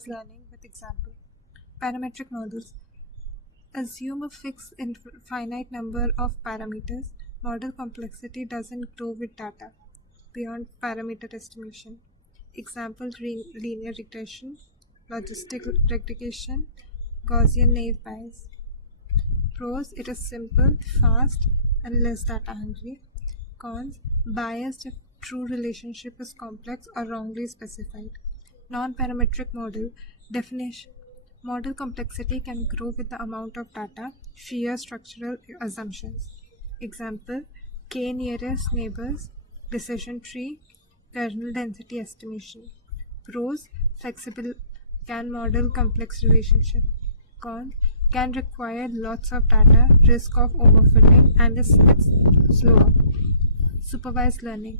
Supervised learning with example. Parametric models. Assume a fixed finite number of parameters. Model complexity doesn't grow with data beyond parameter estimation. Example: linear regression, logistic regression, Gaussian naive Bayes. Pros: it is simple, fast, and less data hungry. Cons: biased if true relationship is complex or wrongly specified. Non-parametric model. Definition: model complexity can grow with the amount of data, fewer structural assumptions. Example: k nearest neighbors, decision tree, kernel density estimation. Pros: flexible, can model complex relationship. Cons: can require lots of data, risk of overfitting, and is slower. Supervised learning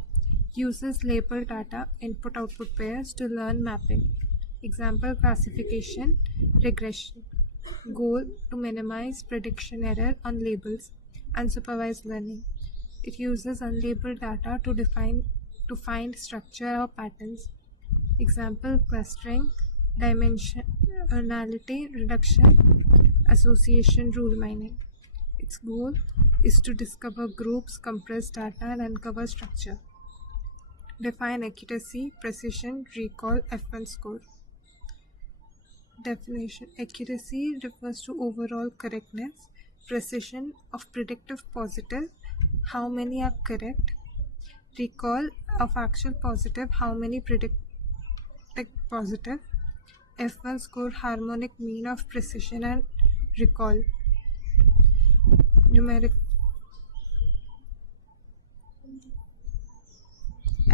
uses labeled data input-output pairs to learn mapping. Example: classification, regression. Goal: to minimize prediction error on labels. Unsupervised learning. It uses unlabeled data to find structure or patterns. Example: clustering, dimensionality reduction, association rule mining. Its goal is to discover groups, compress data, and uncover structure. Define accuracy, precision, recall, F1 score. Definition: accuracy refers to overall correctness. Precision of predictive positive, how many are correct. Recall of actual positive, how many predict positive. F1 score, harmonic mean of precision and recall. Numeric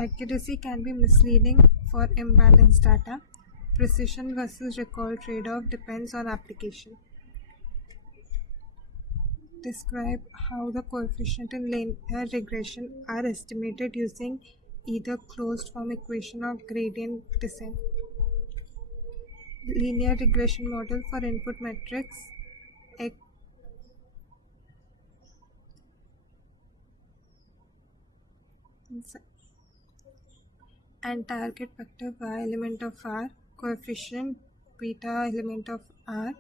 accuracy can be misleading for imbalanced data. Precision versus recall trade-off depends on application. Describe how the coefficient in linear regression are estimated using either closed form equation or gradient descent. Linear regression model for input metrics X and target vector y element of R, coefficient beta element of R,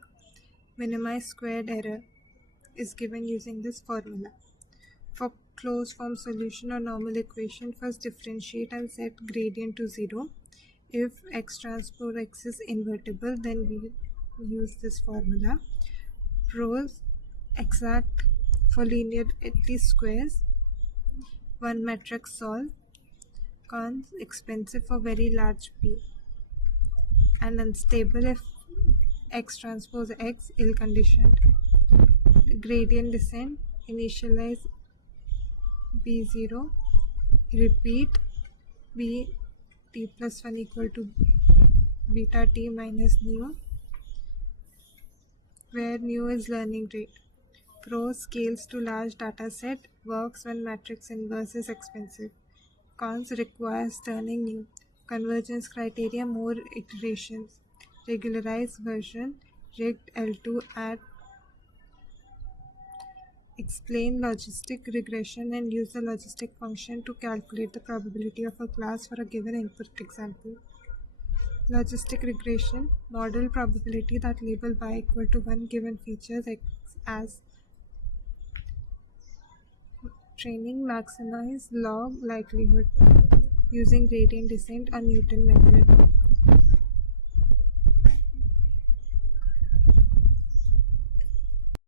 minimize squared error is given using this formula. For closed form solution or normal equation, first differentiate and set gradient to 0. If x transpose x is invertible, then we use this formula. Pros: exact for linear at least squares, one matrix solve. Cons: expensive for very large P, and unstable if x transpose x, ill conditioned. Gradient descent: initialize b0, repeat b t plus 1 equal to beta t minus nu, where nu is learning rate. Pros: scales to large data set, works when matrix inverse is expensive. Cons: requires turning nu. Convergence criteria, more iterations. Regularized version, rigged L2 at. Explain logistic regression and use the logistic function to calculate the probability of a class for a given input. Example: logistic regression, model probability that label y equal to 1 given features x as training, maximize log likelihood using gradient descent or Newton method.